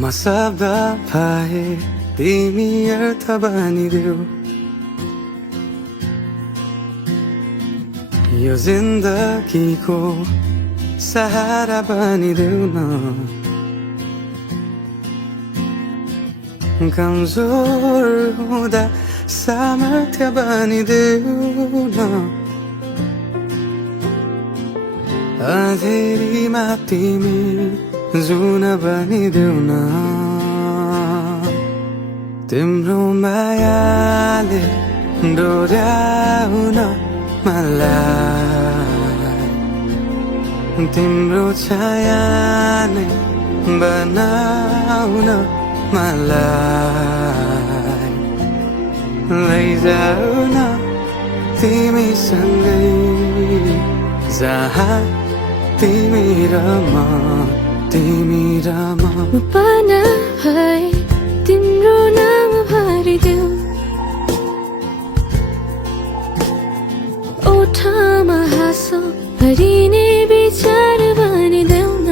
म शब्द पाए तिमी अर्थ बनिदेऊ यो जिन्दगीको सहारा बनिदेऊ न कमजोर हुँदा सामर्थ्य बनिदेऊ न अँधेरीमा तिमी जुन बनिदेऊ न तिम्रो मायाले डोर्याउन मलाई तिम्रो छायाले बनाउन मलाई लैजाऊ न तिमीसँगै जहाँ तिमी र म पाना भए तिम्रो नाम भरिदेऊ ओठमा हाँसो भरिने विचार बनिदेऊ न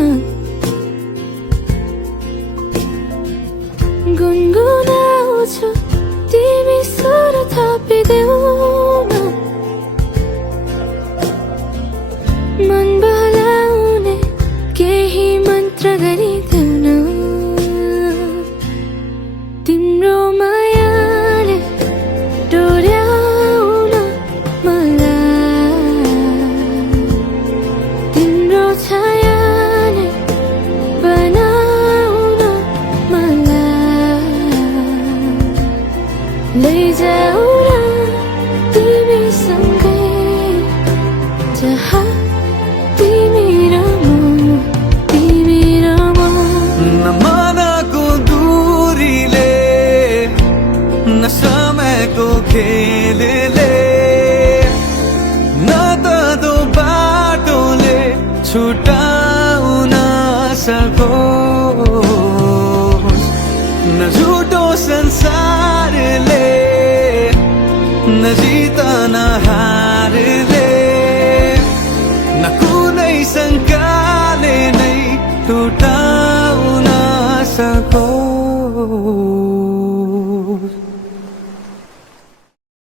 गुनगुनाउँछु तिमी स्वर थपिदेऊ न मन बहलाउने केही मन्त्र गरिदेऊ न तिम्रो मायाले डोर्याउन मलाई तिम्रो छायाले बनाउन मलाई लैजाऊ न तिमीसँगै जहाँ तिमी र म न मनको दूरीले न समयको खेलले न त दो बाटोले छुटाउन सकोस् न झुटो संसारले न जितन